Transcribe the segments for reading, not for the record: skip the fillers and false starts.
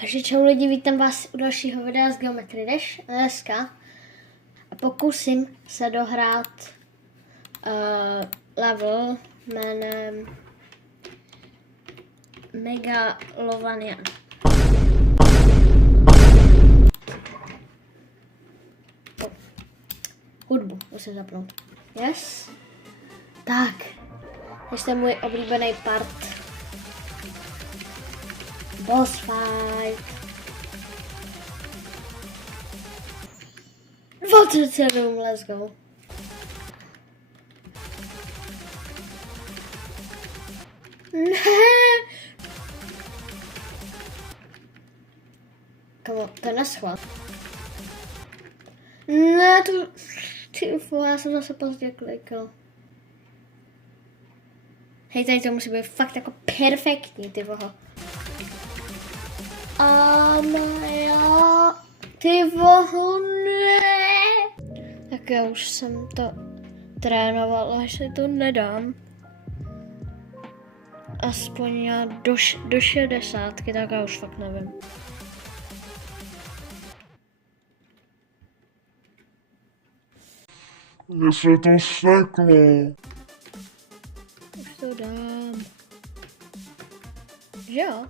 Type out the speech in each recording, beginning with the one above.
Takže čau lidi, vítám vás u dalšího videa z Geometry Dash dneska a pokusím se dohrát level jménem Megalovania. Hudbu musím zapnout. Yes. Tak, ještě můj oblíbený part. Boss fight. 27, let's go. Ne. Kamo, to je naschvál. Ne, to... Ty já jsem zase pozdě klikal. Hej, tady to musí být fakt jako perfektní, ty voho. Jo, ty voho, ne. Tak já už jsem to trénovala, až se to nedám. Aspoň já do 60, tak já už fakt nevím. Mně se to seklo. Už to dám. Že jo?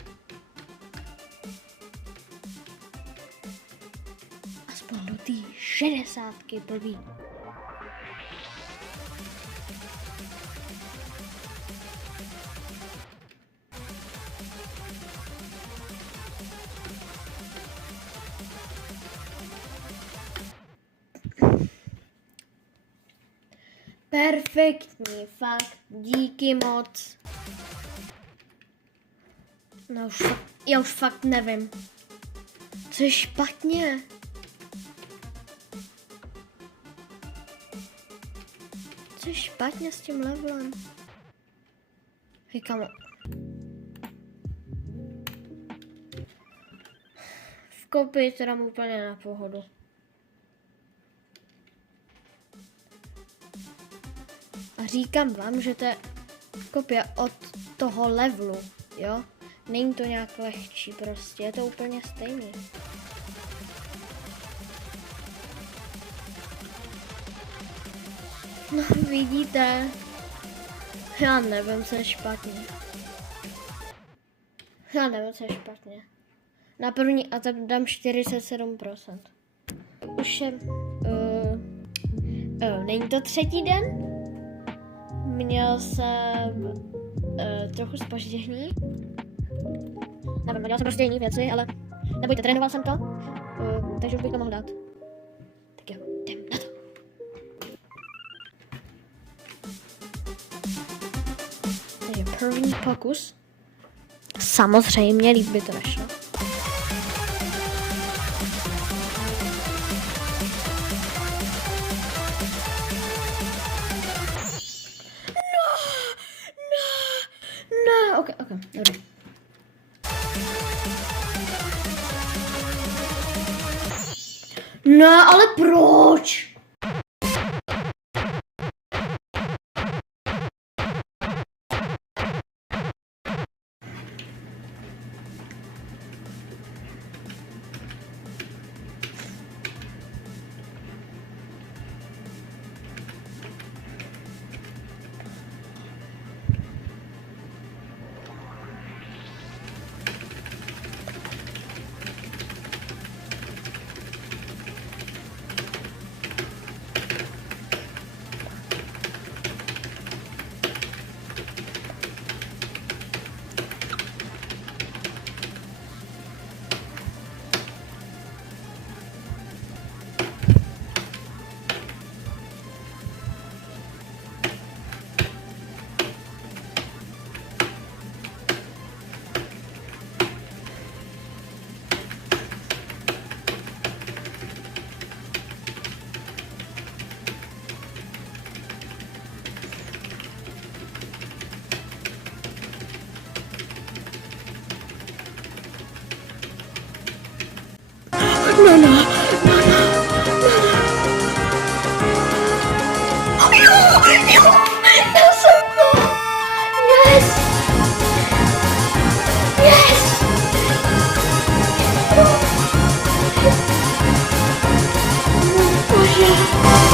Aspoň do té 60 blbý. Perfektní, fakt, díky moc. No já už fakt nevím. Co je špatně? Co je špatně s tím levelem? Hej, kamo. V kopii to dám úplně na pohodu. A říkám vám, že to je kopie od toho levelu, jo? Není to nějak lehčí prostě, je to úplně stejný. No vidíte, já nevím, co je špatně. Já nevím, co je špatně. Na první a tam dám 47%. Už je... není to třetí den? Měl jsem trochu zpoždění. Nevím, dělal jsem prostě jiné věci, ale nebojte, trénoval jsem to, takže už bych to mohl dát. Tak jo, jdem na to. Takže první pokus. Samozřejmě líp by to nešlo. Okay, dobrý. No, ale proč? Ahoj.